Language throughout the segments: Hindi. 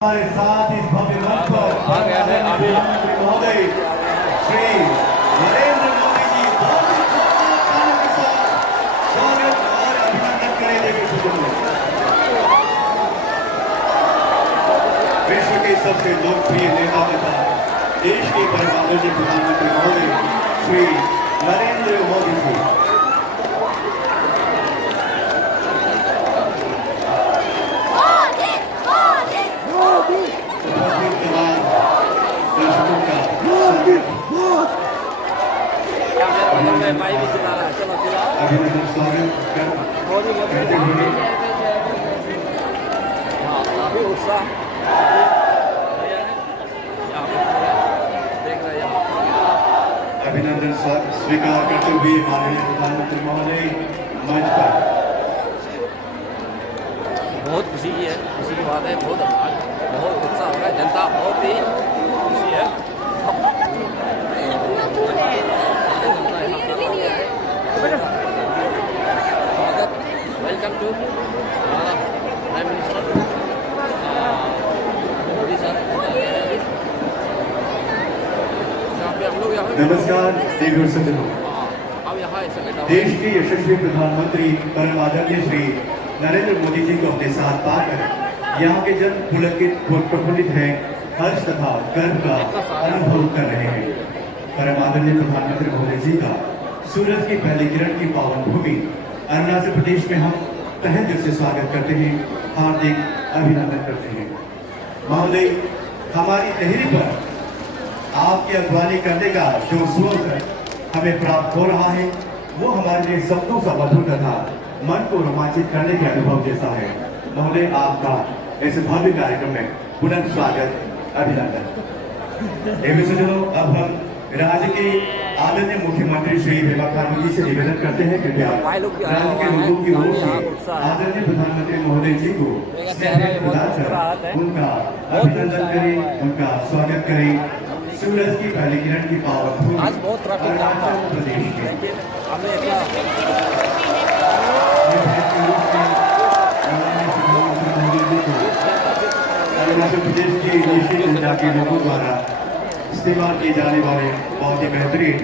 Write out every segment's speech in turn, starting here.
हमारे साथ इस भव्य मंच पर प्रधानमंत्री महोदय श्री नरेंद्र मोदी जी बहुत ही जोरदार तालियों के साथ स्वागत और अभिनंदन करें देवी सदन में। विश्व के सबसे लोकप्रिय नेता तथा देश के परम आदरणीय प्रधानमंत्री महोदय श्री नरेंद्र मोदी जी। अभिनंदन स्वागत करते हुए काफी उत्साह अभिनंदन स्वीकार करते हुए माननीय प्रधानमंत्री महोदय मंच पर। बहुत खुशी की है, खुशी की बात है। बहुत उत्साह हो रहा है, जनता बहुत ही खुशी है। Welcome to prime minister Modi sir. हम लोग यहाँ नमस्कार देवी सज्जनों। अब यहाँ देश के यशस्वी प्रधानमंत्री परम आदरणीय श्री नरेंद्र मोदी जी को अपने साथ पाकर यहाँ के जन पुलकित प्रफुल्लित हैं, हर्ष तथा गर्व का अनुभव कर रहे हैं। परम आदरणीय प्रधानमंत्री महोदय जी का सूरज की पहली किरण की पावन भूमि अरुणाचल प्रदेश में हम तहे दिल से स्वागत करते हैं, हार्दिक अभिनंदन करते हैं। महोदय, हमारी तहरी पर आपकी अगवानी करने का जो अवसर हमें प्राप्त हो रहा है वो हमारे लिए सपनों सा मधुर तथा मन को रोमांचित करने के अनुभव जैसा है। महोदय, आपका ऐसे भव्य कार्यक्रम में पुनः स्वागत, अभिनंदन। एवं सज्जनों, अब हम राज्य के आदरणीय मुख्यमंत्री श्री पेमा खांडू जी से निवेदन करते हैं कृपया राज्य के लोगों की ओर से आदरणीय प्रधानमंत्री महोदय जी को प्रदान कर उनका अभिनंदन करें, उनका स्वागत करें। सूरज की पहली किरण की पावन भूमि आज बहुत ट्रैफिक जाम था प्रदेश में अरुणाचल प्रदेश की निश्चित जनता के लोगों द्वारा इस्तेमाल किए जाने वाले बहुत ही बेहतरीन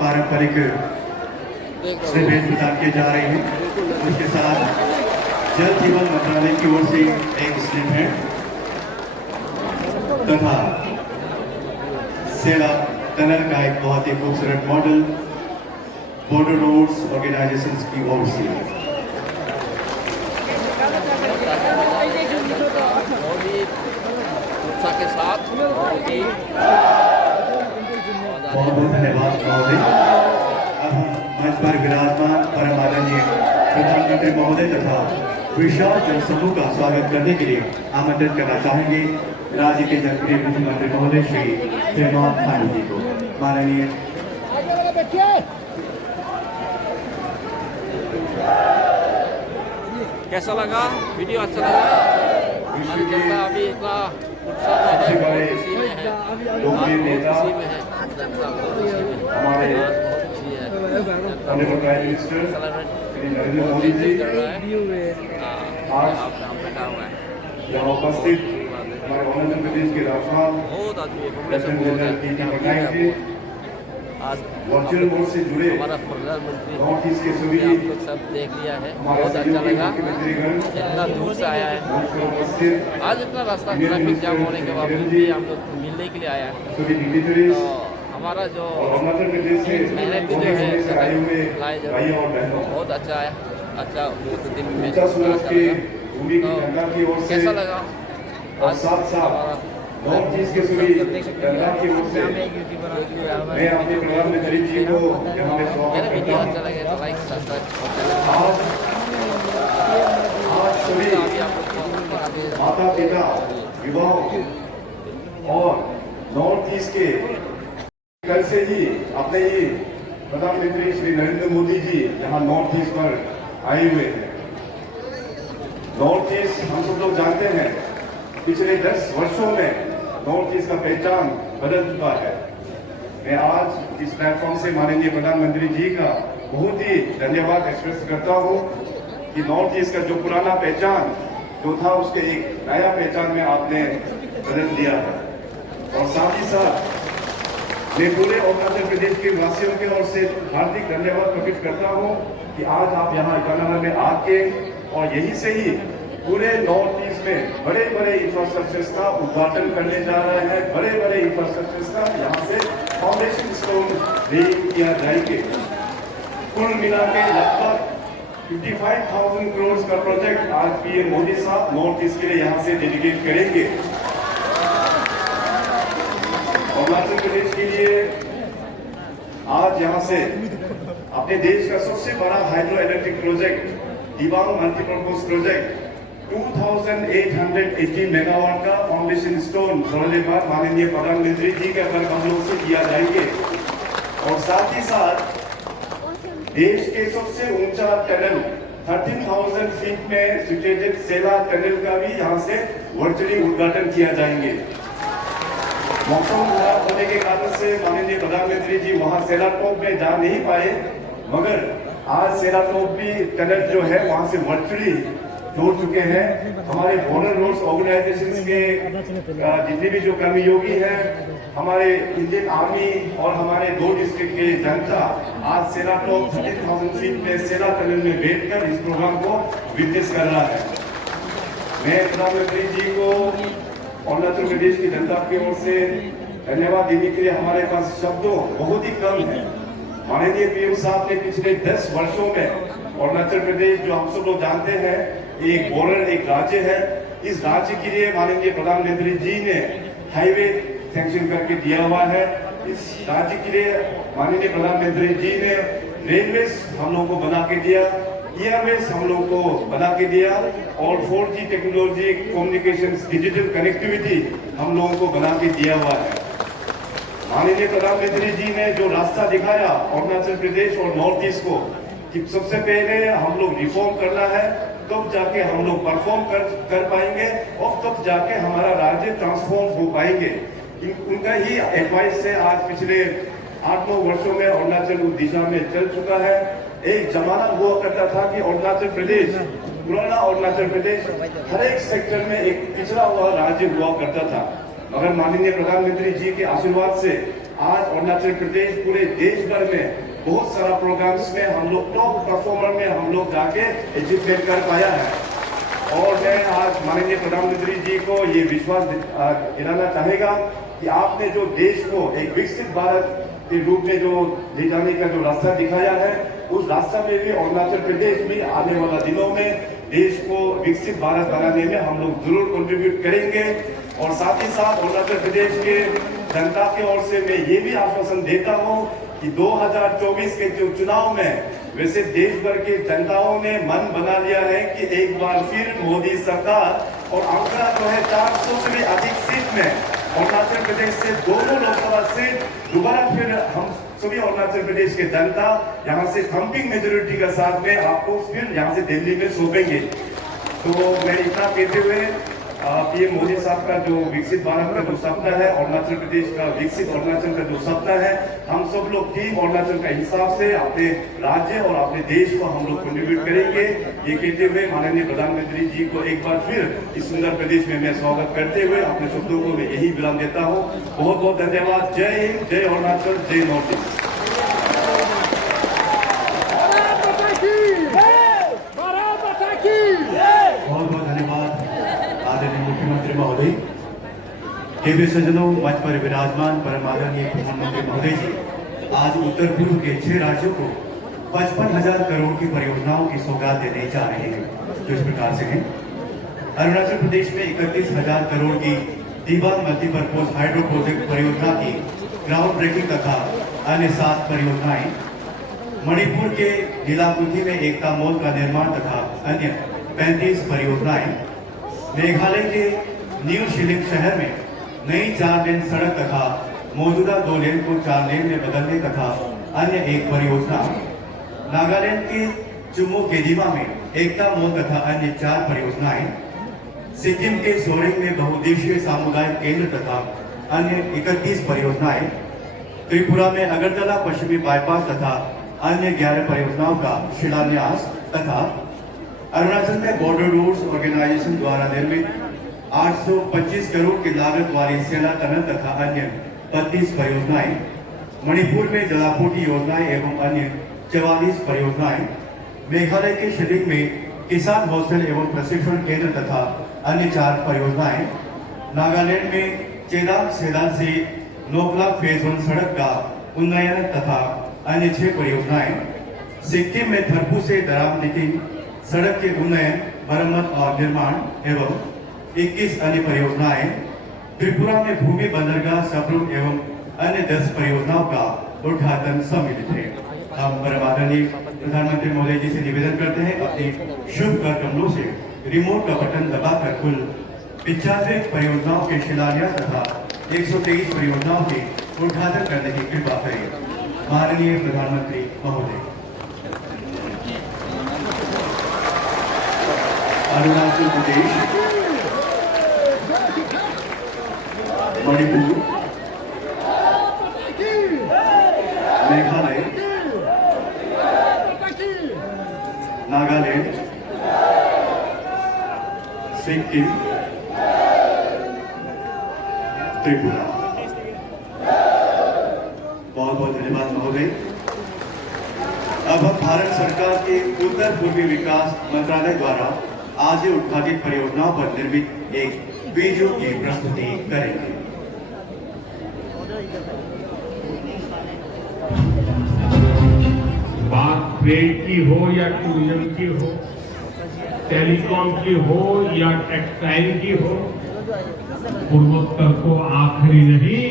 पारंपरिक से भेंट प्रदान किए जा रहे हैं। उसके साथ जल जीवन मंत्रालय की ओर से एक स्लिप है तथा सेला टनल का एक बहुत ही खूबसूरत मॉडल बॉर्डर रोड्स ऑर्गेनाइजेशन की ओर से। के साथ बहुत बहुत धन्यवाद महोदय। अब हम मंच पर विराजमान परम आदरणीय प्रधानमंत्री महोदय तथा विशाल जनसमूह का स्वागत करने के लिए आमंत्रित करना चाहेंगे राज्य के जनप्रिय मुख्यमंत्री महोदय श्री पेमा खांडू जी को। माननीय कैसा लगा वीडियो? अच्छा लगा? जनता अभी इतना सबसे बड़े लोकप्रिय नेता हमारे honourable prime minister Shri Narendra Modi ji आज यहाँ उपस्थित हमारे अरुणाचल प्रदेश के राज्यपाल lieutenant general K T. Patnaik ji, आज वर्चुअल मोड से जुड़े हमारा प्रधानमंत्री नॉर्थ ईस्ट के सभी आप लोग सब देख लिया है, बहुत अच्छा लगा। इतना दूर से आया है, आज इतना रास्ता ट्रैफिक जाम होने के बावजूद भी हम लोग मिलने के लिए आया है। तो हमारा जो मेहनत जो है बहुत अच्छा है। अच्छा दिन में तो कैसा लगा? आज नॉर्थ ईस्ट के सभी जनता की ओर से मैं अपने प्रधानमंत्री जी को यहाँ पे स्वागत करता हूँ। आज सभी माता पिता, युवाओं और नॉर्थ ईस्ट के कल से ही अपने ही प्रधानमंत्री श्री नरेंद्र मोदी जी यहाँ नॉर्थ ईस्ट पर आए हुए हैं। नॉर्थ ईस्ट हम सब लोग जानते हैं पिछले 10 वर्षों में नॉर्थ ईस्ट का पहचान बदल चुका है। मैं आज इस प्लेटफॉर्म से माननीय प्रधानमंत्री जी का बहुत ही धन्यवाद एक्सप्रेस करता हूँ कि नॉर्थ ईस्ट का जो पुराना पहचान जो था उसके एक नया पहचान में आपने जन्म दिया है। और साथ ही साथ मैं पूरे अरुणाचल प्रदेश के वासियों के ओर से हार्दिक धन्यवाद प्रकट करता हूँ कि आज आप यहाँ ईटानगर में आके और यहीं से ही पूरे नॉर्थ ईस्ट में बड़े बड़े इंफ्रास्ट्रक्चर्स का उद्घाटन करने जा रहे हैं। बड़े बड़े इंफ्रास्ट्रक्चर्स का यहाँ से फाउंडेशन स्टोन लेइंग किया जाएंगे। कुल मिला के लगभग 55,000 करोड़ का प्रोजेक्ट आज पीएम मोदी साहब नॉर्थ ईस्ट के लिए यहाँ से डेडिकेट करेंगे। अरुणाचल प्रदेश के लिए आज यहाँ से अपने देश का सबसे बड़ा hydro electric project Dibang multipurpose project 2880 megawatt का फाउंडेशन स्टोन थोड़े बाद माननीय प्रधानमंत्री जी के कमलों से दिया जाएंगे। और साथ ही साथ देश के सबसे ऊंचा टनल 13,000 फीट में सिचुएटेड सेला टनल का भी यहाँ से वर्चुअली उद्घाटन किया जाएंगे। मौसम खराब होने के कारण से माननीय प्रधानमंत्री जी वहां सेला टॉप में जा नहीं पाए, मगर आज सेला टॉप भी टनल जो है वहां से वर्चुअली जोड़ चुके हैं। हमारे बॉर्डर रोड्स ऑर्गेनाइजेशन के जितने भी जो कर्मयोगी हैं, हमारे इंडियन आर्मी और हमारे 2 डिस्ट्रिक्ट के जनता आज सेला टॉप 13,000 फीट में सेला टनल में बैठकर इस प्रोग्राम को विटनेस कर रहा है। मैं प्रधानमंत्री जी को अरुणाचल प्रदेश की जनता की ओर से धन्यवाद देने के लिए हमारे पास शब्दों बहुत ही कम है। माननीय पीएम साहब ने पिछले 10 वर्षों में अरुणाचल प्रदेश जो हम सब लोग जानते हैं एक बॉर्डर एक राज्य है, इस राज्य के लिए माननीय प्रधानमंत्री जी ने हाईवे सैंक्शन करके दिया हुआ है। इस राज्य के लिए माननीय प्रधानमंत्री जी ने रेलवेज हम लोगों को बना के दिया, एयरवेज हम लोग को बना के दिया और 4G technology communication digital connectivity हम लोगों को बना के दिया हुआ है। माननीय प्रधानमंत्री जी ने जो रास्ता दिखाया अरुणाचल प्रदेश और नॉर्थ ईस्ट को कि सबसे पहले हम लोग रिफॉर्म करना है, तब जाके हम लोग परफॉर्म कर पाएंगे और तब जाके हमारा राज्य ट्रांसफॉर्म हो पाएंगे। उनका ही एडवाइस से आज पिछले 8-9 वर्षों में अरुणाचल उस दिशा में चल चुका है। एक जमाना हुआ करता था कि अरुणाचल प्रदेश पुराना अरुणाचल प्रदेश हर एक सेक्टर में एक पिछड़ा हुआ राज्य हुआ करता था, मगर माननीय प्रधानमंत्री जी के आशीर्वाद से आज अरुणाचल प्रदेश पूरे देश भर में बहुत सारा प्रोग्राम्स में हम लोग टॉप परफॉर्मर में हम लोग जाके अचीवमेंट कर पाया है। और मैं आज माननीय प्रधानमंत्री जी को ये विश्वास दिलाना चाहेगा कि आपने जो देश को एक विकसित भारत के रूप में जो ले जाने का जो रास्ता दिखाया है, उस रास्ता में भी अरुणाचल प्रदेश भी आने वाला दिनों में देश को विकसित भारत बनाने में हम लोग जरूर कंट्रीब्यूट करेंगे। और साथ ही साथ अरुणाचल प्रदेश के जनता की ओर से मैं ये भी आश्वासन देता हूँ कि 2024 के जो चुनाव में वैसे देश भर के जनताओं ने मन बना लिया है कि एक बार फिर मोदी सरकार, और आंकड़ा जो है 400 से भी अधिक सीट में अरुणाचल प्रदेश से दोनों लोकसभा सीट दोबारा फिर हम सभी अरुणाचल प्रदेश के जनता यहाँ से थम्पिंग मेजोरिटी के साथ में आपको फिर यहाँ से दिल्ली में सौंपेंगे। तो मैं इतना कहते हुए पीएम मोदी साहब का जो विकसित भारत का जो सपना है, अरुणाचल प्रदेश का विकसित अरुणाचल का जो सपना है, हम सब लोग टीम अरुणाचल का हिसाब से अपने राज्य और अपने देश को हम लोग कंट्रीब्यूट करेंगे। ये कहते हुए माननीय प्रधानमंत्री जी को एक बार फिर इस सुंदर प्रदेश में मैं स्वागत करते हुए अपने शब्दों को मैं यही विराम देता हूँ। बहुत बहुत धन्यवाद। जय हिंद, जय अरुणाचल, जय नॉर्थ ईस्ट। बहुत बहुत धन्यवाद आदरणीय मुख्यमंत्री महोदय। केवल सज्जनों, मंच पर विराजमान परम आदरणीय प्रधानमंत्री महोदय जी आज उत्तर पूर्व के 6 राज्यों को 55,000 करोड़ की परियोजनाओं की सौगात देने जा रहे हैं, जो इस प्रकार से हैं। अरुणाचल प्रदेश में 31,000 करोड़ की दिबांग मल्टीपर्पज हाइड्रो प्रोजेक्ट परियोजना की ग्राउंड ब्रेकिंग तथा अन्य 7 परियोजनाएं, मणिपुर के लीलाकुथी में एकता मॉल का निर्माण तथा अन्य 35 परियोजनाएं, मेघालय के न्यू शिलिंग शहर में नई 4 लेन सड़क तथा मौजूदा 2 लेन को 4 लेन में बदलने तथा अन्य 1 परियोजना, नागालैंड के चुमो केदिमा में एकता मॉल तथा अन्य 4 परियोजनाएं, सिक्किम के सोरेंग में बहुउद्देशीय सामुदायिक केंद्र तथा अन्य 31 परियोजनाएं, त्रिपुरा में अगरतला पश्चिमी बाईपास तथा अन्य 11 परियोजनाओं का शिलान्यास तथा अरुणाचल में बॉर्डर रोड्स ऑर्गेनाइजेशन द्वारा निर्मित 825 करोड़ की लागत वाली सेला टनल तथा अन्य 32 परियोजनाएं, मणिपुर में जलापूर्ति योजनाएं एवं अन्य 44 परियोजनाएं, मेघालय के शिलिंग में किसान हॉस्टल एवं प्रशिक्षण केंद्र तथा अन्य 4 परियोजनाएं, नागालैंड में चेदांग सेदान से लोकलाक फेज 1 सड़क का उन्नयन तथा अन्य 6 परियोजनाएं, सिक्किम में थरपू से दराम निकिंग सड़क के उन्नयन, मरम्मत और निर्माण एवं 21 अन्य परियोजनाएं, त्रिपुरा में भूमि बंदरगाह सबरूम एवं अन्य 10 परियोजनाओं का उद्घाटन सम्मिलित है। हम परमादरणीय प्रधानमंत्री महोदय जी से निवेदन करते हैं अपनी शुभ कर कमलों से रिमोट का बटन दबाकर कुल 95 परियोजनाओं के शिलान्यास तथा 123 परियोजनाओं के उद्घाटन करने की कृपा करें। माननीय प्रधानमंत्री महोदय। अरुणाचल प्रदेश, मणिपुर, मेघालय, नागालैंड, सिक्किम, त्रिपुरा। बहुत बहुत धन्यवाद महोदय। अब हम भारत सरकार के उत्तर पूर्वी विकास मंत्रालय द्वारा आज ही उद्घाटित परियोजनाओं पर निर्मित एक वीडियो की प्रस्तुति करेंगे। बात ट्रेड की हो या टूरिज्म की हो, टेलीकॉम की हो या टेक्सटाइल की हो, पूर्वोत्तर को आखिरी नहीं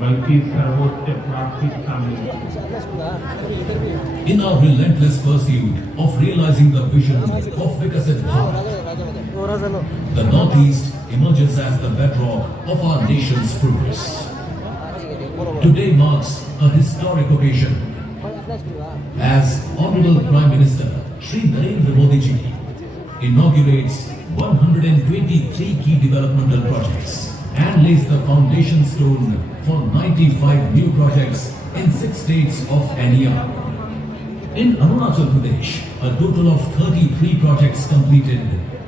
बल्कि सर्वोच्च प्राथमिकता मिली। In our relentless pursuit of realizing the vision of Vikasit Bharat, the Northeast emerges as the bedrock of our nation's progress. Today marks a historic occasion as Honorable Prime Minister Shri Narendra Modi ji inaugurates 123 key developmental projects and lays the foundation stone for 95 new projects in 6 states of NER. In Arunachal Pradesh, a total of 33 projects completed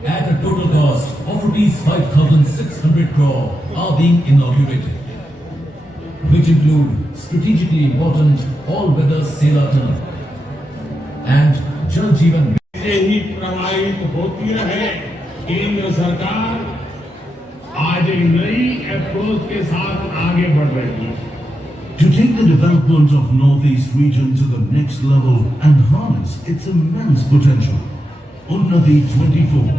at a total cost of rupees 5,600 crore are being inaugurated, which include strategically important all-weather Sela Tunnel and Jal Jeevan से ही प्रवाहित होती रहे। केंद्र सरकार आज एक नई अप्रोच के साथ आगे बढ़ रही है। To take the development of Northeast region to the next level and harness its immense potential, Unnati 24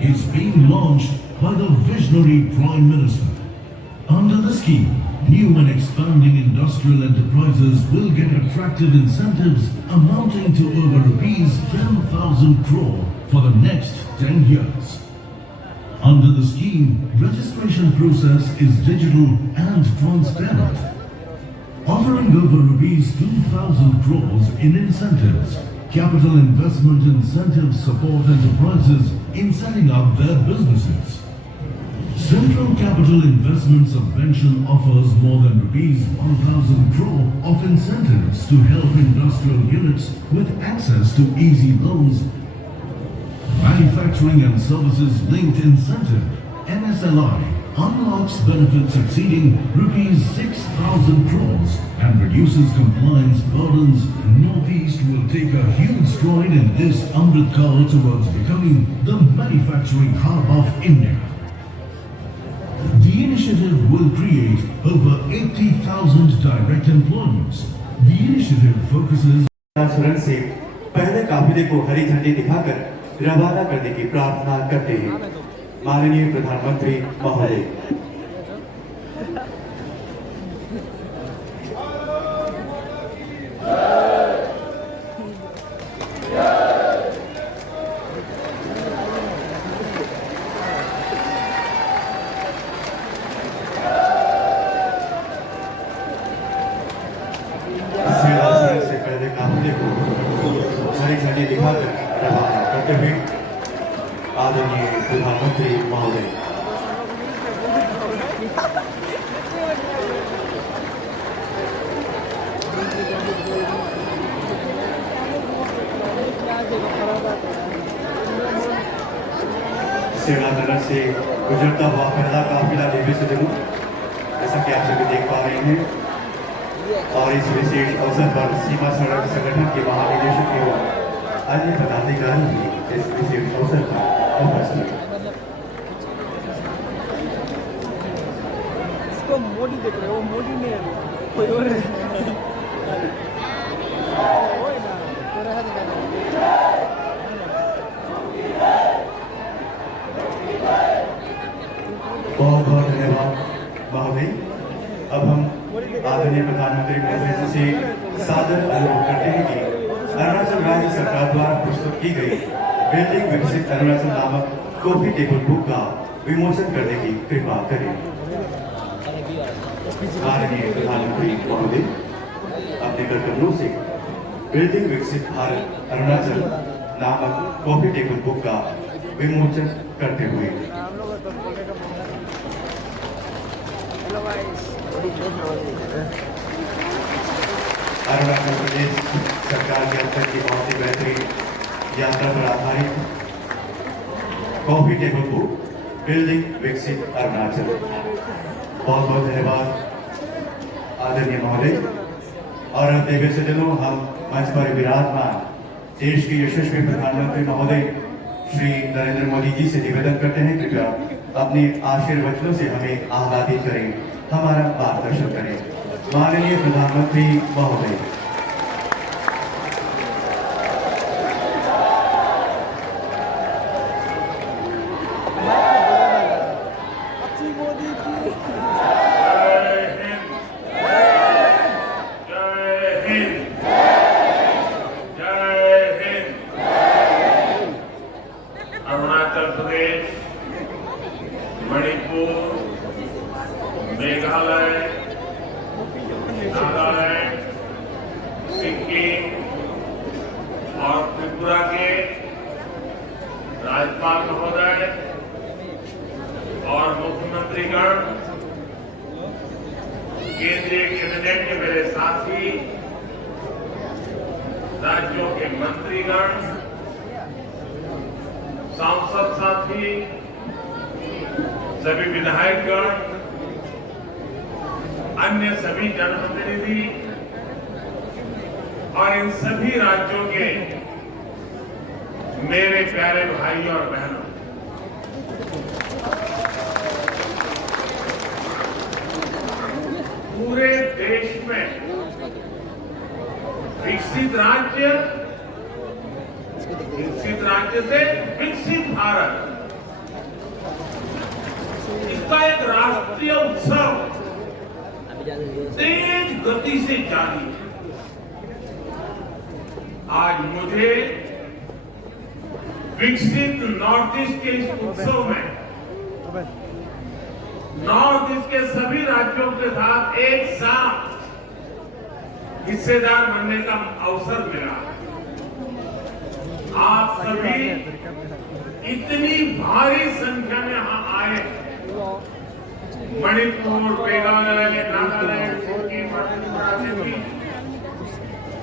is being launched by the visionary Prime Minister. Under the scheme, new and expanding industrial enterprises will get attractive incentives amounting to over rupees 10,000 crore for the next 10 years. Under the scheme, registration process is digital and transparent, offering over rupees 2,000 crores in incentives. Capital investment incentives support enterprises in setting up their businesses. Central Capital Investment Subvention offers more than rupees 1,000 crore of incentives to help industrial units with access to easy loans. Manufacturing and Services Linked Incentive (MSLI) unlocks benefits exceeding rupees 6,000 crores and reduces compliance burdens. Northeast will take a huge stride in this Amrit Kaal towards becoming the manufacturing hub of India. The initiative will create over 80,000 direct employments. The initiative focuses सुरंग से पहले काफिले को हरी झंडी दिखाकर रवाना करने की प्रार्थना करते हैं। माननीय प्रधानमंत्री महोदय। सेवा सुरंग से पहले काफिले को हरी झंडी दिखाकर रवाना करते हुए आदरणीय प्रधानमंत्री महोदय। सेना नगर से गुजरता हुआ पहला काफिला देवी सदन, जैसा कि आप सभी देख पा रहे हैं। और इस विशेष अवसर पर सीमा सड़क संगठन के महानिदेशक एवं अन्य पदाधिकारी भी इस विशेष अवसर पर उपस्थित हैं। इसको मोदी देख रहे हो, मोदी ने कोई और बहुत बहुत धन्यवाद महोदय। अब हम आदरणीय प्रधानमंत्री महोदय जी से सादर अनुरोध करते हैं कि अरुणाचल राज्य सरकार द्वारा प्रस्तुत की गई बिल्डिंग विकसित अरुणाचल नामक कॉफी टेबल बुक का विमोचन करने की कृपा करें। माननीय प्रधानमंत्री महोदय अपने कर्तव्यों से बिल्डिंग विकसित भारत अरुणाचल नामक कॉफी टेबल बुक का विमोचन करते हुए अरुणाचल प्रदेश सरकार के अब तक की बहुत ही बेहतरीन यात्रा पर आधारित कॉफी टेबल बुक बिल्डिंग विकसित अरुणाचल। बहुत बहुत धन्यवाद आदरणीय महोदय। और अब देवी सज्जनों, हम मंच पर विराजमान देश के यशस्वी प्रधानमंत्री महोदय श्री नरेंद्र मोदी जी से निवेदन करते हैं, कृपया अपने आशीर्वचनों से हमें आह्लादित करें, हमारा मार्गदर्शन करें। माननीय प्रधानमंत्री महोदय। मोदी की अरुणाचल प्रदेश, मणिपुर, मेघालय, नागालैंड, सिक्किम और त्रिपुरा के राज्यपाल महोदय और मुख्यमंत्रीगण, केंद्रीय कैबिनेट के मेरे साथी, राज्यों के मंत्रीगण, सांसद साथी, सभी विधायकगण, अन्य सभी जनप्रतिनिधि और इन सभी राज्यों के मेरे प्यारे भाई और बहनों, पूरे देश में विकसित राज्य से विकसित भारत, इसका एक राष्ट्रीय उत्सव तेज गति से जारी है। आज मुझे विकसित नॉर्थ ईस्ट के इस उत्सव में नॉर्थ ईस्ट के सभी राज्यों के साथ एक साथ हिस्सेदार बनने का अवसर मिला। आप सभी इतनी भारी संख्या में यहां आए, मणिपुर, मेघालय, नागालैंड, सिक्किम और त्रिपुरा के भी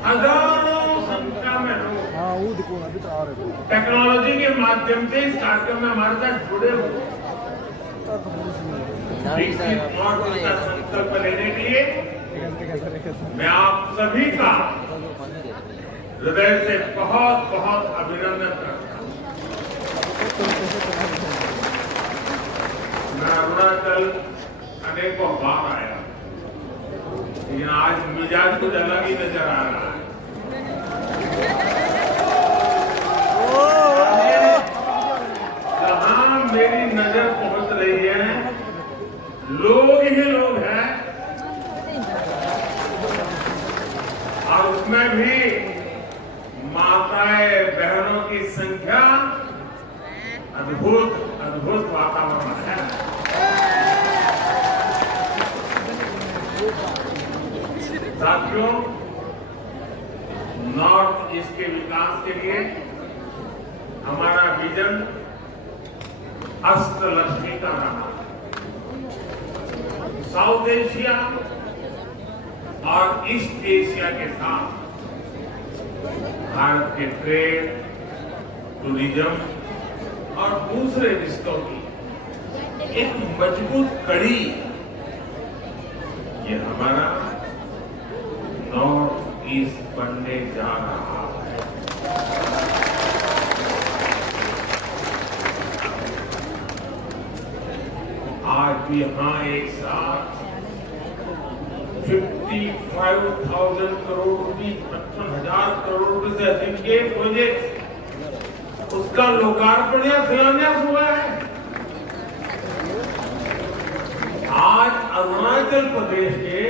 हजारों संख्या में लोग टेक्नोलॉजी के माध्यम से इस कार्यक्रम में हमारे साथ जुड़े हुए विकसित और उसका संकल्प लेने के लिए मैं आप सभी का हृदय से बहुत बहुत अभिनंदन करता हूं। मैं अरुणाचल अनेकों बार आया, लेकिन आज मिजाज कुछ अलग ही नजर आ रहा है। जहां मेरी नजर पहुंच रही है, लोग ही लोग हैं, और उसमें भी माताएं बहनों की संख्या अद्भुत अद्भुत वातावरण है। साथियों, नॉर्थ ईस्ट के विकास के लिए हमारा विजन अष्टलक्ष्मी का रहा। साउथ एशिया और ईस्ट एशिया के साथ भारत के ट्रेड, टूरिज्म और दूसरे रिश्तों की एक मजबूत कड़ी ये हमारा नॉर्थ ईस्ट बनने जा रहा है। आज भी यहाँ एक साथ 55,000 करोड़ रुपए 55,000 करोड़ रुपए से अधिक के प्रोजेक्ट उसका लोकार्पण या शिलान्यास हुआ है। आज अरुणाचल प्रदेश के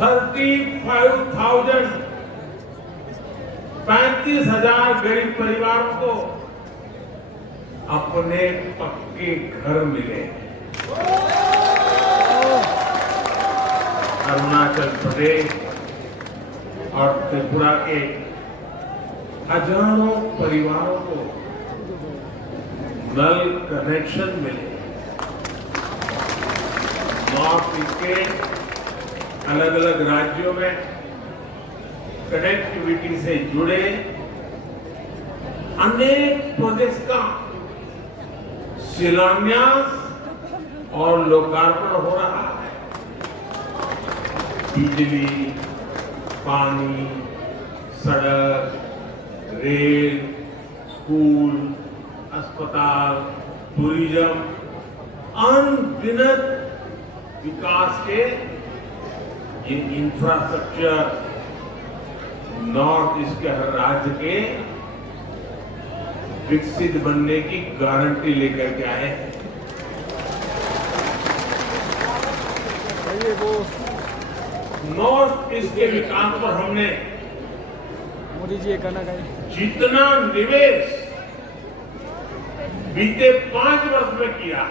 35,000 गरीब परिवारों को अपने पक्के घर मिले। अरुणाचल प्रदेश और त्रिपुरा के हजारों परिवारों को नल कनेक्शन मिले। नॉर्थ ईस्ट के अलग अलग राज्यों में कनेक्टिविटी से जुड़े अनेक प्रोजेक्ट्स का शिलान्यास और लोकार्पण हो रहा है। बिजली, पानी, सड़क, रेल, स्कूल, अस्पताल, टूरिज्म, अनगिनत विकास के ये इंफ्रास्ट्रक्चर नॉर्थ ईस्ट के हर राज्य के विकसित बनने की गारंटी लेकर के आए हैं। नॉर्थ ईस्ट के विकास पर हमने मोदी जी ये कहना चाहिए जितना निवेश बीते 5 वर्ष में किया,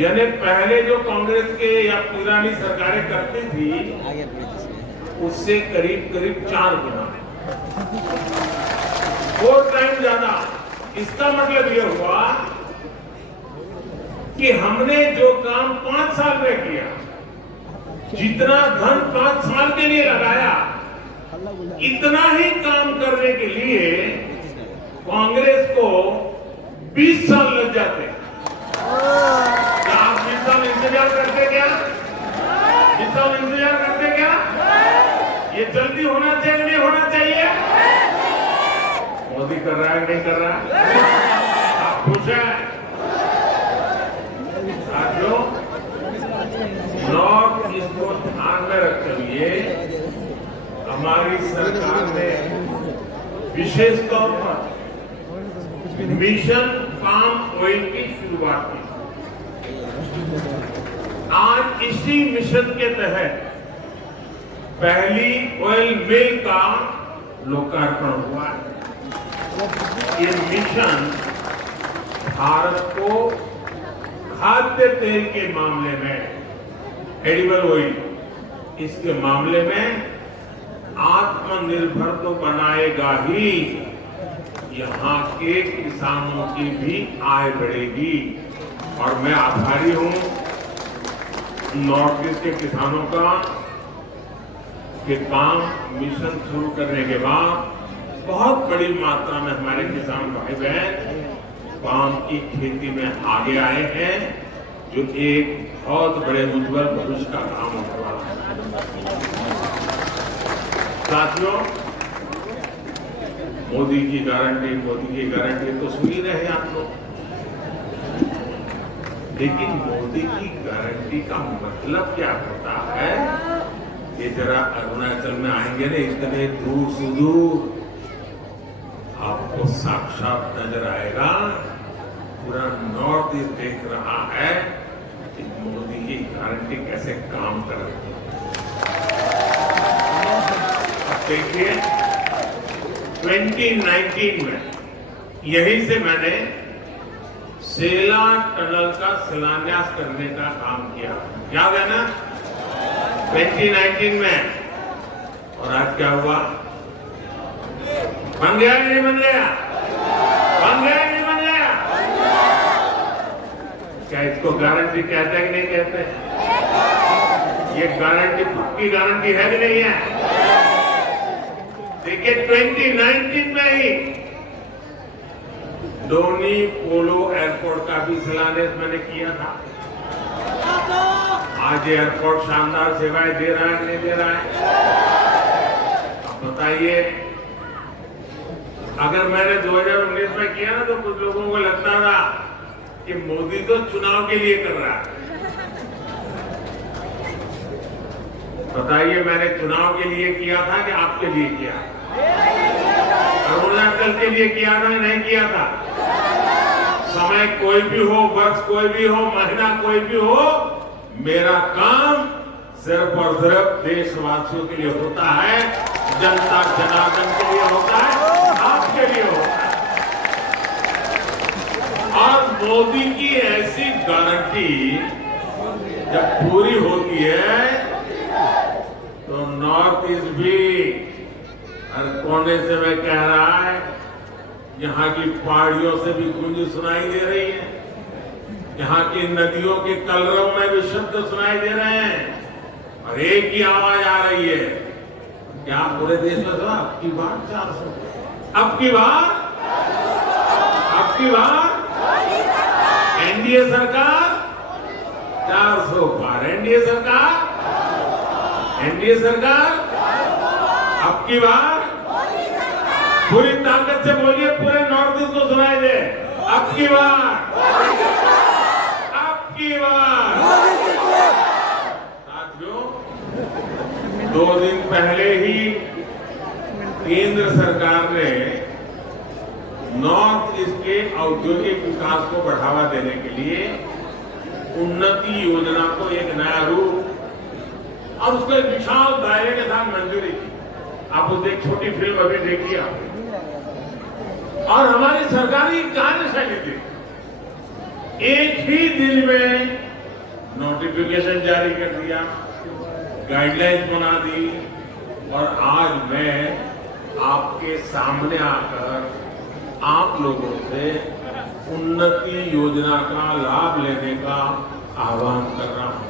यानी पहले जो कांग्रेस के या पुरानी सरकारें करती थी उससे करीब 4 गुना, 4 टाइम ज्यादा। इसका मतलब यह हुआ कि हमने जो काम 5 साल में किया, जितना धन 5 साल के लिए लगाया, इतना ही काम करने के लिए कांग्रेस को 20 साल लग जाते। क्या आप 20 साल इंतजार करते क्या? 20 साल इंतजार करते क्या? ये जल्दी होना चाहिए, नहीं होना चाहिए? मोदी कर रहा है नहीं कर रहा है? आप खुश हैं? साथियों, नॉर्थ ईस्ट को ध्यान में रखते हुए हमारी सरकार ने विशेष तौर पर मिशन पाम ऑयल की शुरुआत की। आज इसी मिशन के तहत पहली ऑयल मिल का लोकार्पण हुआ है। ये मिशन भारत को खाद्य तेल के मामले में, एडिबल ऑयल, इसके मामले में आत्मनिर्भर तो बनाएगा ही, यहाँ के किसानों की भी आय बढ़ेगी। और मैं आभारी हूं नॉर्थ ईस्ट के किसानों का कि पाम मिशन शुरू करने के बाद बहुत बड़ी मात्रा में हमारे किसान भाई बहन पाम की खेती में आगे आए हैं, जो एक बहुत बड़े उज्जवल भविष्य का काम होने वाला है। साथियों, मोदी की गारंटी तो सुन ही रहे आप लोग, लेकिन मोदी की गारंटी का मतलब क्या होता है? ये जरा अरुणाचल में आएंगे ना, इतने दूर सुदूर आपको साक्षात नजर आएगा। पूरा नॉर्थ ईस्ट देख रहा है कि मोदी की गारंटी कैसे काम कर रही है। देखिए 2019 में यहीं से मैंने सेला टनल का शिलान्यास करने का काम किया, याद है ना? 2019 में। और आज क्या हुआ? बन गया नहीं बन गया? बन गया नहीं बन गया? क्या इसको गारंटी कहते हैं कि नहीं कहते? ये गारंटी पक्की गारंटी है कि नहीं है? देखिए 2019 में ही डोनी पोलो एयरपोर्ट का भी शिलान्यास मैंने किया था। आज एयरपोर्ट शानदार सेवाएं दे रहा है, नहीं दे रहा है? अब बताइए, अगर मैंने 2019 में किया ना तो कुछ लोगों को लगता था कि मोदी तो चुनाव के लिए कर रहा है। बताइए, मैंने चुनाव के लिए किया था कि आपके लिए किया? अरुणाचल के लिए किया था या नहीं किया था? समय कोई भी हो, वर्ष कोई भी हो, महीना कोई भी हो, मेरा काम सिर्फ और सिर्फ देशवासियों के लिए होता है, जनता जनार्दन के लिए होता है, आपके लिए होता है। और मोदी की ऐसी गारंटी जब पूरी होती है तो नॉर्थ ईस्ट भी हर कोने से मैं कह रहा है, यहाँ की पहाड़ियों से भी गूंज सुनाई दे रही है, यहाँ की नदियों के कलरव में भी शब्द सुनाई दे रहे हैं और एक ही आवाज आ रही है। क्या पूरे देश में तो अब की बार 400, अब की बार एनडीए सरकार 400 पार, एनडीए सरकार अब की बार पूरी ताकत से बोलिए, पूरे नॉर्थ ईस्ट को सुनाई दे, अब की बार। साथियों, 2 दिन पहले ही केंद्र सरकार ने नॉर्थ ईस्ट के औद्योगिक विकास को बढ़ावा देने के लिए उन्नति योजना को एक नया रूप और उसको एक विशाल दायरे के साथ मंजूरी दी। आप उस एक छोटी फिल्म अभी देखी आपने, और हमारी सरकारी कार्यशैली थी, एक ही दिन में नोटिफिकेशन जारी कर दिया, गाइडलाइंस बना दी और आज मैं आपके सामने आकर आप लोगों से उन्नति योजना का लाभ लेने का आह्वान कर रहा हूं।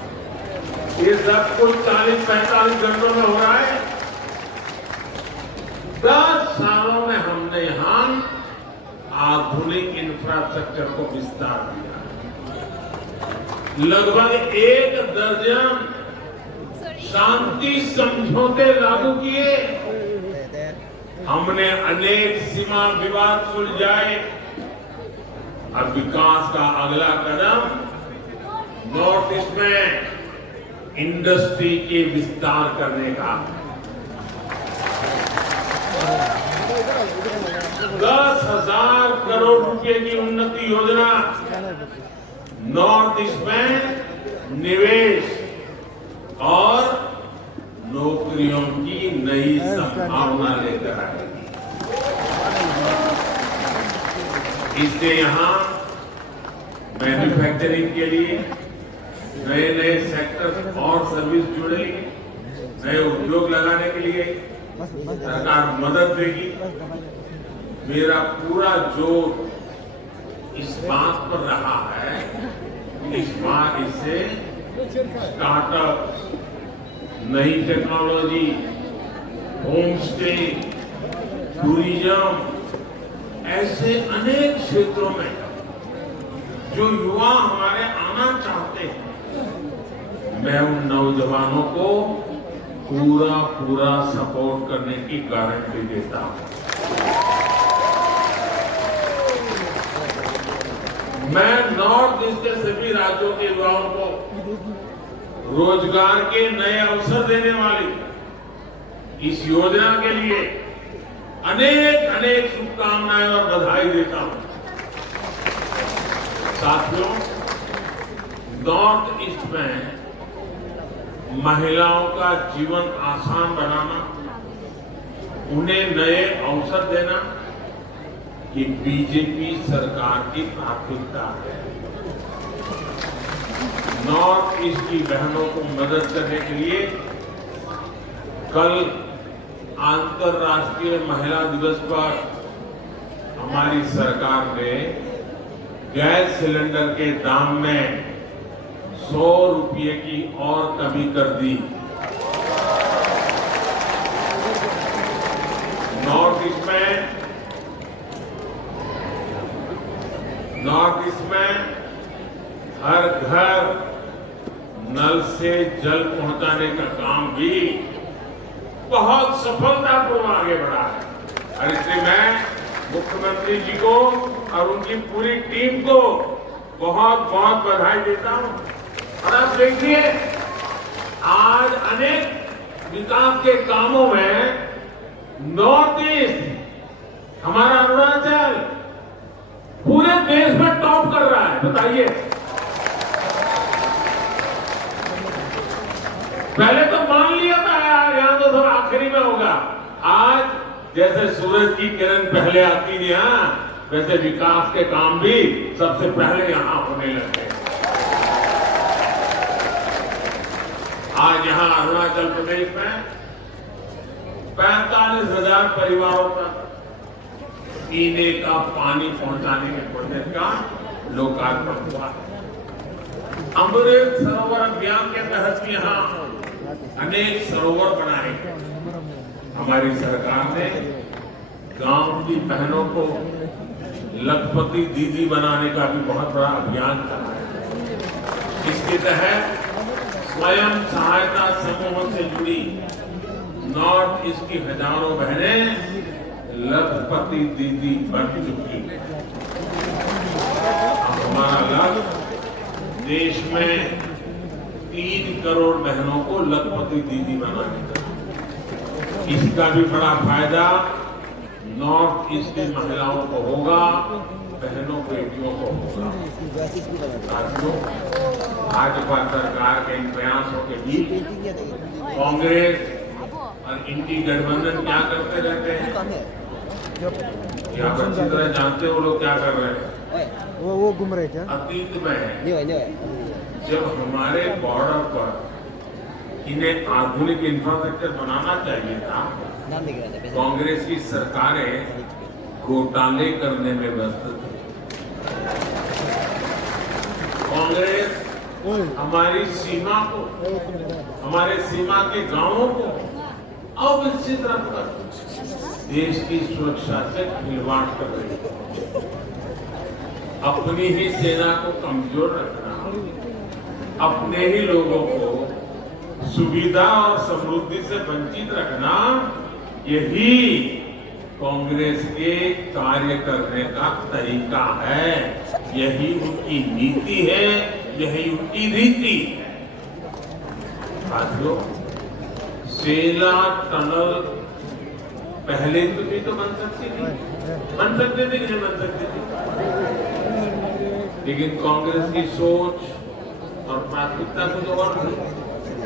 ये सब कुछ 40-45 घंटों में हो रहा है। 10 सालों में हमने यहां आधुनिक इंफ्रास्ट्रक्चर को विस्तार दिया, लगभग 1 दर्जन शांति समझौते लागू किए, हमने अनेक सीमा विवाद सुलझाए। अब विकास का अगला कदम नॉर्थ ईस्ट में इंडस्ट्री के विस्तार करने का। 10,000 करोड़ रुपए की उन्नति योजना नॉर्थ ईस्ट में निवेश और नौकरियों की नई संभावना लेकर आएगी। इससे यहां मैन्युफैक्चरिंग के लिए नए सेक्टर और सर्विस जुड़ेंगे, नए उद्योग लगाने के लिए सरकार मदद देगी। मेरा पूरा जोर इस बात पर रहा है कि इस बार इससे स्टार्टअप, नई टेक्नोलॉजी, होम स्टे, टूरिज्म, ऐसे अनेक क्षेत्रों में जो युवा हमारे आना चाहते हैं, मैं उन नौजवानों को पूरा सपोर्ट करने की गारंटी देता हूं। मैं नॉर्थ ईस्ट के सभी राज्यों के युवाओं को रोजगार के नए अवसर देने वाली इस योजना के लिए अनेक शुभकामनाएं और बधाई देता हूं। साथियों, नॉर्थ ईस्ट में महिलाओं का जीवन आसान बनाना, उन्हें नए अवसर देना, ये बीजेपी सरकार की प्राथमिकता है। नॉर्थ ईस्ट की बहनों को मदद करने के लिए कल अंतर्राष्ट्रीय महिला दिवस पर हमारी सरकार ने गैस सिलेंडर के दाम में 100 रुपये की और कमी कर दी। नॉर्थ ईस्ट में हर घर नल से जल पहुंचाने का काम भी बहुत सफलतापूर्वक आगे बढ़ा है। और इसलिए मैं मुख्यमंत्री जी को और उनकी पूरी टीम को बहुत बहुत बधाई देता हूं। और आप देखिए आज अनेक विकास के कामों में नॉर्थ ईस्ट हमारा अरुणाचल पूरे देश में टॉप कर रहा है। बताइए, पहले तो मान लिया था यार यहां तो सब आखिरी में होगा। आज जैसे सूरज की किरण पहले आती है यहां, वैसे विकास के काम भी सबसे पहले यहां होने लगे। आज यहां अरुणाचल प्रदेश में 45,000 परिवारों तक पीने का पानी पहुंचाने के प्रोजेक्ट का लोकार्पण हुआ। अमृत सरोवर अभियान के तहत यहां अनेक सरोवर बनाए। हमारी सरकार ने गांव की बहनों को लखपति दीदी बनाने का भी बहुत बड़ा अभियान चलाया। इसके तहत स्वयं सहायता समूहों से जुड़ी नॉर्थ ईस्ट की हजारों बहनें लखपति दीदी बन चुकी हैं। अब हमारा लक्ष्य देश में 3 करोड़ बहनों को लखपति दीदी बनाने का। इसका भी बड़ा फायदा नॉर्थ ईस्ट की महिलाओं को होगा, बहनों बेटियों को होगा। साथियों, भाजपा सरकार के इन प्रयासों के बीच कांग्रेस और इनकी गठबंधन क्या करते रहते हैं, क्या आप अच्छी तरह जानते हो लोग क्या कर रहे हैं। वो घूम रहे क्या? अतीत में जब हमारे बॉर्डर पर इन्हें आधुनिक इंफ्रास्ट्रक्चर बनाना चाहिए था, कांग्रेस की सरकारें घोटाले करने में व्यस्त थी। कांग्रेस हमारी सीमा को, हमारे सीमा के गांवों को अविकसित रखकर देश की सुरक्षा से खिलवाड़ कर रही है। अपनी ही सेना को कमजोर रखना, अपने ही लोगों को सुविधा और समृद्धि से वंचित रखना, यही कांग्रेस के कार्य करने का तरीका है। यही उनकी नीति है, यही उनकी रीति है। साथियों, सेला टनल पहले भी तो बन सकती थी, बन सकते थे कि नहीं बन सकती थी, लेकिन कांग्रेस की सोच और प्राथमिकता कुछ और थी।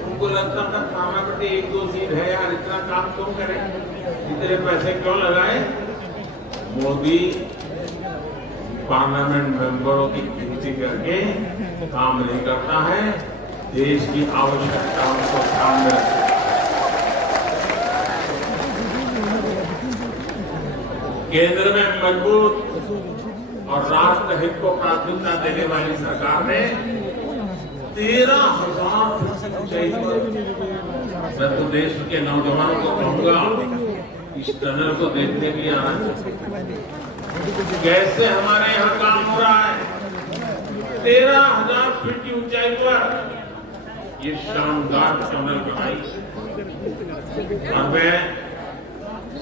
उनको लगता था थानापट्टी 1-2 सीट है यार, इतना काम क्यों करें, इतने पैसे क्यों लगाए। मोदी पार्लियामेंट मेंबरों की गिनती करके काम नहीं करता है, देश की आवश्यकताओं को ध्यान में रखता है। केंद्र में मजबूत और राष्ट्र हित को प्राथमिकता देने वाली सरकार ने 13,000 मैं तो देश के नौजवानों को कहूंगा इस टनल को देखने भी आना चाहिए। कैसे हमारे यहाँ काम हो रहा है। 13,000 फीट की ऊंचाई पर ये शानदार टनल बनाई। और मैं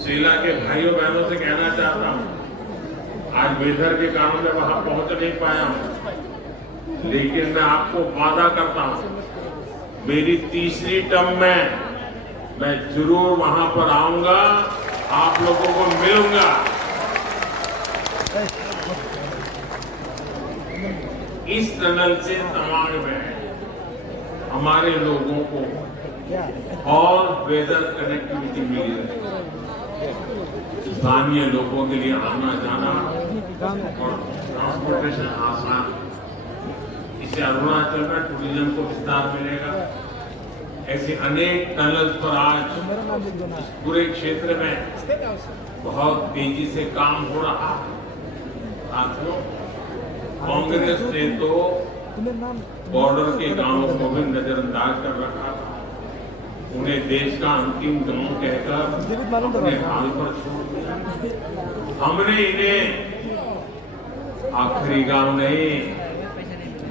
सेला के भाइयों बहनों से कहना चाहता हूं, आज वेदर के कारण मैं वहां पहुंच नहीं पाया हूं, लेकिन मैं आपको वादा करता हूं मेरी तीसरी टर्म में मैं जरूर वहां पर आऊंगा, आप लोगों को मिलूंगा। इस टनल से तवांग में हमारे लोगों को ऑल वेदर कनेक्टिविटी मिली है। स्थानीय लोगों के लिए आना जाना और ट्रांसपोर्टेशन आसान। इससे अरुणाचल में टूरिज्म को विस्तार मिलेगा। ऐसे अनेक टनल्स पर आज पूरे क्षेत्र में बहुत तेजी से काम हो रहा है। साथियों, कांग्रेस ने तो बॉर्डर के गांवों को भी नजरअंदाज कर रखा था। उन्हें देश का अंतिम गांव कहकर अपने हाल पर छोड़ दिया। हमने इन्हें आखिरी गांव नहीं,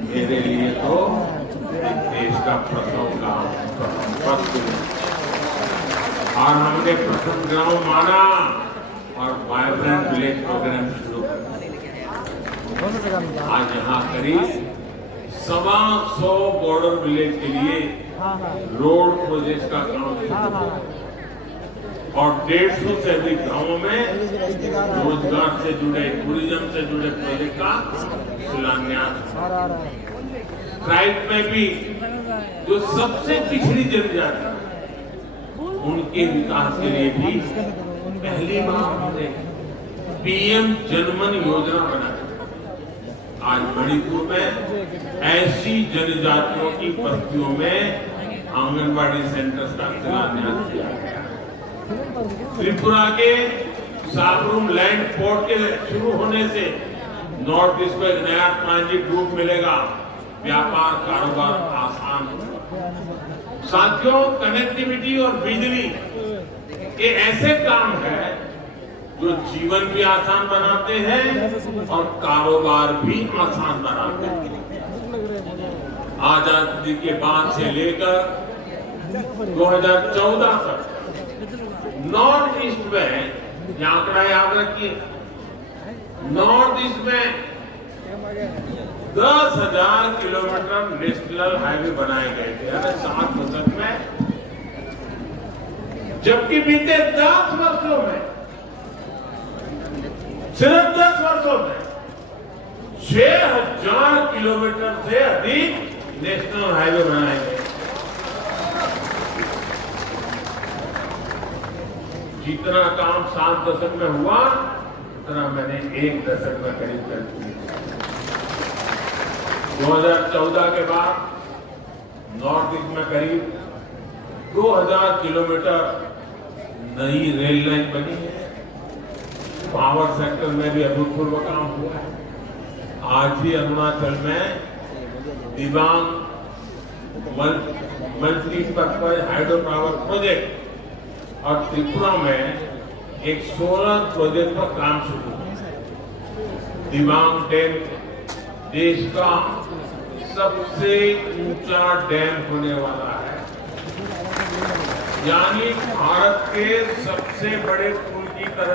मेरे लिए तो देश का प्रथम गांव, प्रथम पद, और हमने प्रथम गांव माना और वाइब्रेंट विलेज प्रोग्राम शुरू कर दिया। आज यहाँ करीब 125 बॉर्डर विलेज के लिए रोड प्रोजेक्ट का काम शुरू हुआ और 150 से अधिक गांवों में रोजगार से जुड़े, टूरिज्म से जुड़े प्रोजेक्ट का शिलान्यास। ट्राइब में भी जो सबसे पिछड़ी जनजाति, उनके विकास के लिए भी पहली बार हमने पीएम जनमन योजना बनाई। आज मणिपुर में ऐसी जनजातियों की बस्तियों में आंगनबाड़ी सेंटर्स का शिलान्यास किया गया। त्रिपुरा के साबरूम लैंड पोर्ट के शुरू होने से नॉर्थ ईस्ट को एक नया ट्रांजिट रूट मिलेगा, व्यापार कारोबार आसान होगा। साथियों, कनेक्टिविटी और बिजली ये ऐसे काम है जो जीवन भी आसान बनाते हैं और कारोबार भी आसान बनाते हैं। आजादी के बाद से लेकर 2014 तक नॉर्थ ईस्ट में, ये आंकड़ा याद रखिए, नॉर्थ ईस्ट में 10,000 किलोमीटर नेशनल हाईवे बनाए गए थे, यानी 7 दशक में। जबकि बीते 10 वर्षों में, सिर्फ 10 वर्षों में 6,000 किलोमीटर से अधिक नेशनल हाईवे बनाए गए। जितना काम 7 दशक में हुआ, उतना मैंने 1 दशक में करीब कर दिया। 2014 के बाद नॉर्थ ईस्ट में करीब 2000 किलोमीटर नई रेल लाइन बनी है। पावर सेक्टर में भी अभूतपूर्व काम हुआ है। आज ही अरुणाचल में Dibang multipurpose hydro power project और त्रिपुरा में एक सोलर प्रोजेक्ट पर काम शुरू हुआ। दिबांग डैम देश का सबसे ऊंचा डैम होने वाला है, यानी भारत के सबसे बड़े